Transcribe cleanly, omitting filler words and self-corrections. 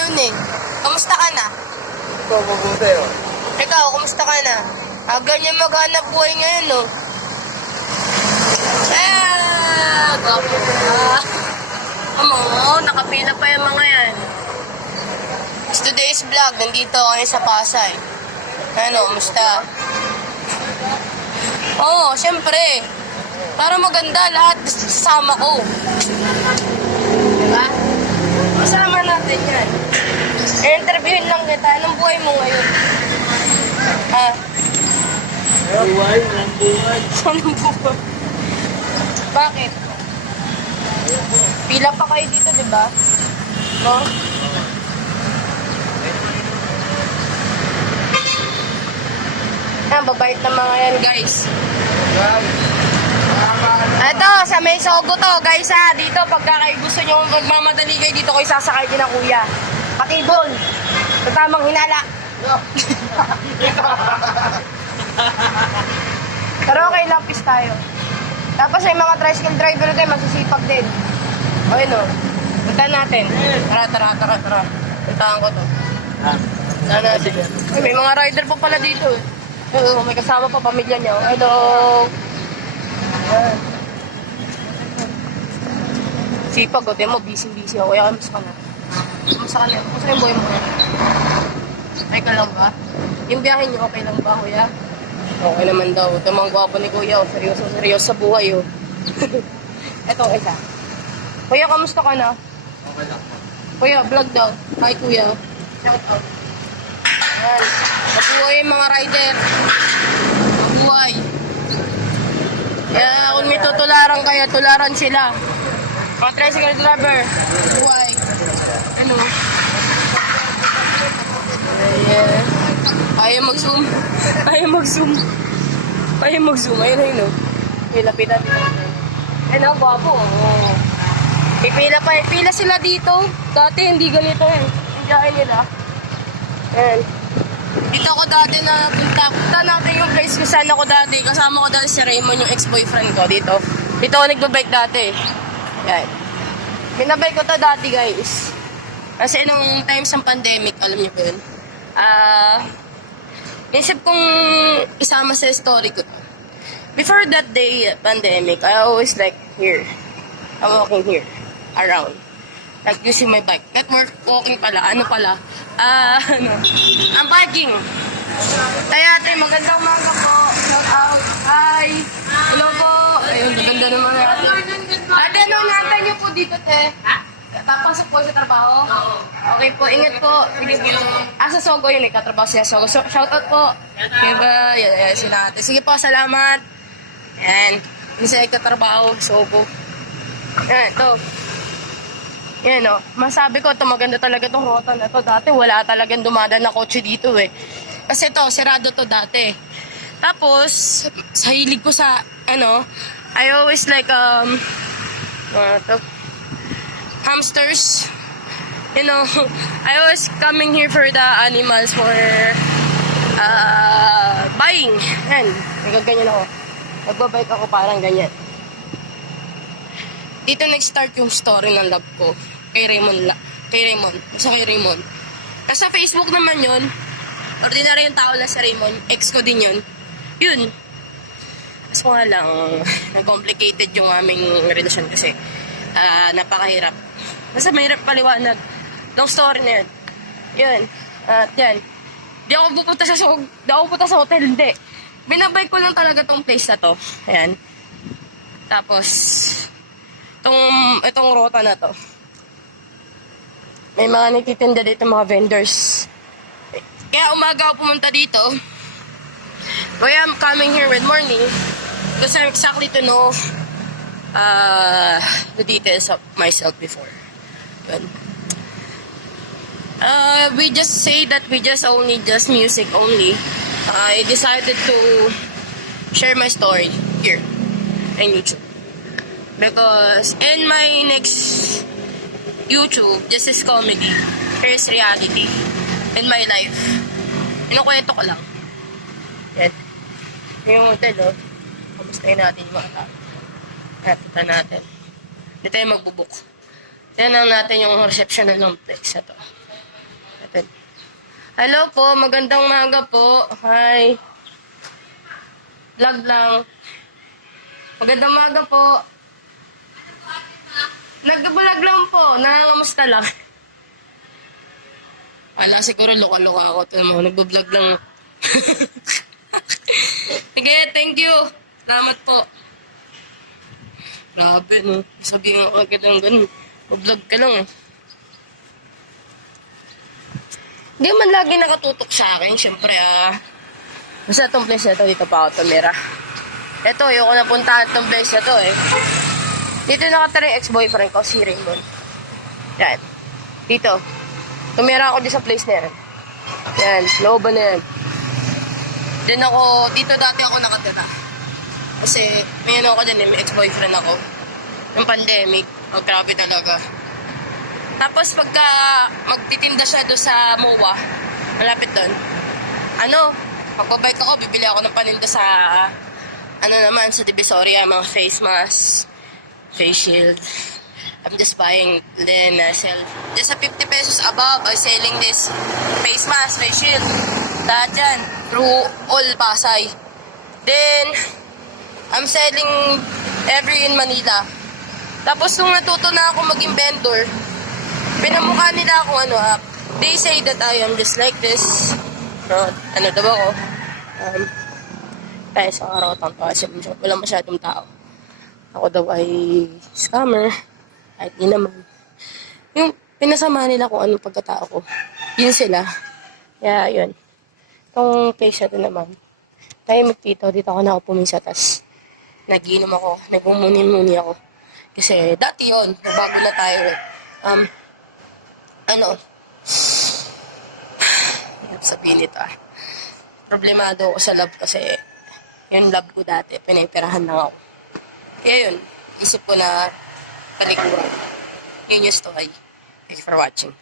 ngayon eh. Kamusta ka na? Ito, mabuti oh. Ikaw, kamusta ka na? Ganyan maghanap buhay ngayon, no? Gwapo ka. Nakapila pa yung mga yan. Today's vlog, nandito kami sa Pasay. Ano, kamusta? Oo, syempre. Para maganda lahat sasama ko. Diba? Kasama natin yan. Interviewin lang kita. Anong buhay mo ngayon? Buhay, walang buhay. Anong buhay? Bakit? Pila pa kayo dito, diba? No? Babait ng mga yan, guys. Ito, sa may Sogo to, guys ha. Dito, pagka kayo gusto nyo magmamadali kayo, dito kayo sasakay din ng kuya. Patibol. Sa tamang hinala. Pero okay lang, peace tayo. Tapos may mga tricycle driver kayo, masisipag din. O yun o. Puntahan natin. Tara. Puntahan ko to. Puntahan natin. Ay, may mga rider pa pala dito eh. Oo, may kasama pa pamilya niya. Hello. Ayan. Sipag o, mo, busy ako. Kaya kamusta ka na? Kamusta ka na? Kamusta yung buhay mo? Okay ka lang ba? Yung biyahe niyo, okay lang ba, kuya? Okay naman daw. Ito mga gwapo ni kuya. Seryoso sa buhay, oh. Ito, isa. Kuya, kamusta ka na? Okay lang. Kuya, vlog daw. Hi, kuya. Shout out. Ayan. Mabuhay yung mga rider. Mabuhay. Kaya kung may tutularan kayo, tularan sila. Mga tricycle driver. Mabuhay. Ano? Ayan. Ayaw mag-zoom. Ayun, oh. Pila. Ayun, gwapo. Oh. Pila sila dito. Dati hindi ganito eh. Ang biyahe nila. Ayan. Dito ako dati na punta natin yung place kung saan ako dati. Kasama ko dati si Raymond, yung ex-boyfriend ko dito. Dito ako nagbabike dati. Yan. Binabike ko to dati, guys. Kasi nung times ng pandemic, alam niyo ba yun? Naisip kong isama sa story ko. Before that day, pandemic, I always like here. I'm walking here, around. Like using my bike. Network walking pala. Ano pala? Ang parking. Kaya ate, magandang umaga po. Shout out. Hi. Hello po. Ayun, maganda naman ate. Ate, ano natin niyo po dito, te? Papasok po sa trabaho? Oo. Okay po, ingat po. Sige po. Sa Sogo yun eh, katrabaho siya Sogo. So, shout out po. Diba? Yan, sila ate. Sige po, salamat. Yan. Minsan ay katrabaho, Sogo. Yan, ito. Yan o, masabi ko, ito maganda talaga itong rota na to. Dati wala talagang dumadaan na kotse dito eh. Kasi ito, sirado to dati. Tapos, sa hilig ko sa, I always like, hamsters. You know, I always coming here for the animals for buying. Yan, nagaganyan ako. Nagbabike ako parang ganyan. Dito nag-start yung story ng love ko kay Raymond. Basta kay Raymond. Kasi sa Facebook naman yun. Ordinary yung tao lang sa Raymond. Ex ko din yun. Yun. Kasi nga lang, nag-complicated yung aming relasyon kasi napakahirap. Basta mahirap paliwanag. Long story na yun. Yun. At yan. Di ako pupunta sa hotel. Hindi. Binabay ko lang talaga tong place na to. Ayan. Tapos, itong rota na to. May mga nagtitinda dito, mga vendors. Kaya umaga ako pumunta dito. Why I'm coming here with morning because I'm exactly to know the details of myself before. Good. We just say that we just music only. I decided to share my story here on YouTube. Because in my next YouTube, just is comedy, here's reality in my life. Inukwento ko lang. Yan. Yung hotel, oh. Kamustahin natin yung mga tao. Punta natin. Hindi tayo magbubuk. Tignan natin yung reception ng place na to. natin. Hello po, magandang umaga po. Hi. Vlog lang. Magandang umaga po. Nag-vlog lang po. Nangangamusta lang. Wala, siguro loka-loka ako. Ito naman, nag-vlog lang. Sige, thank you. Salamat po. Grabe, no? Sabihin ko agad ng ganun. Mag-vlog ka lang, eh. Hindi man lagi nakatutok sa akin, syempre, Basta itong place na ito, dito pa ako tumira. Ito, ayoko na puntahan itong place na ito, eh. Dito nakatira yung ex-boyfriend ko, si Raymond. Yan. Dito. Tumira ako dito sa place na yan. Yan, looban na yan. Then ako, dito dati ako nakatira. Kasi, may ano ako dyan, may ex-boyfriend ako. Ng pandemic. Oh, grabe talaga. Tapos pagka magtitinda siya doon sa MOA, malapit doon, magpabike ako, bibili ako ng paninda sa, sa Divisoria, mga face mask, face shield. I'm just buying, then sell. Just sa 50 pesos above, I'm selling this face mask, face shield. Lahat yan, through all Pasay. Then, I'm selling every in Manila. Tapos nung natuto na ako maging vendor, pinamukha nila akong they say that I am just like this. Daw ako? Tayo sa araw kasi wala masyadong tao. Ako daw ay scammer. Kahit di naman. Yung pinasama nila kung anong pagkatao ko. Yun sila. Kaya yun. Itong place na ito naman. Tayo magtito. Dito ako nakapumisa. Tas nagiinom ako. Nagmumuni-muni ako. Kasi dati yun. Bago na tayo. Sabihin nito problemado ako sa love kasi yung love ko dati, pinipirahan lang ako. Kaya yun, isip ko na palikuran. Yun yung story. Thank you for watching.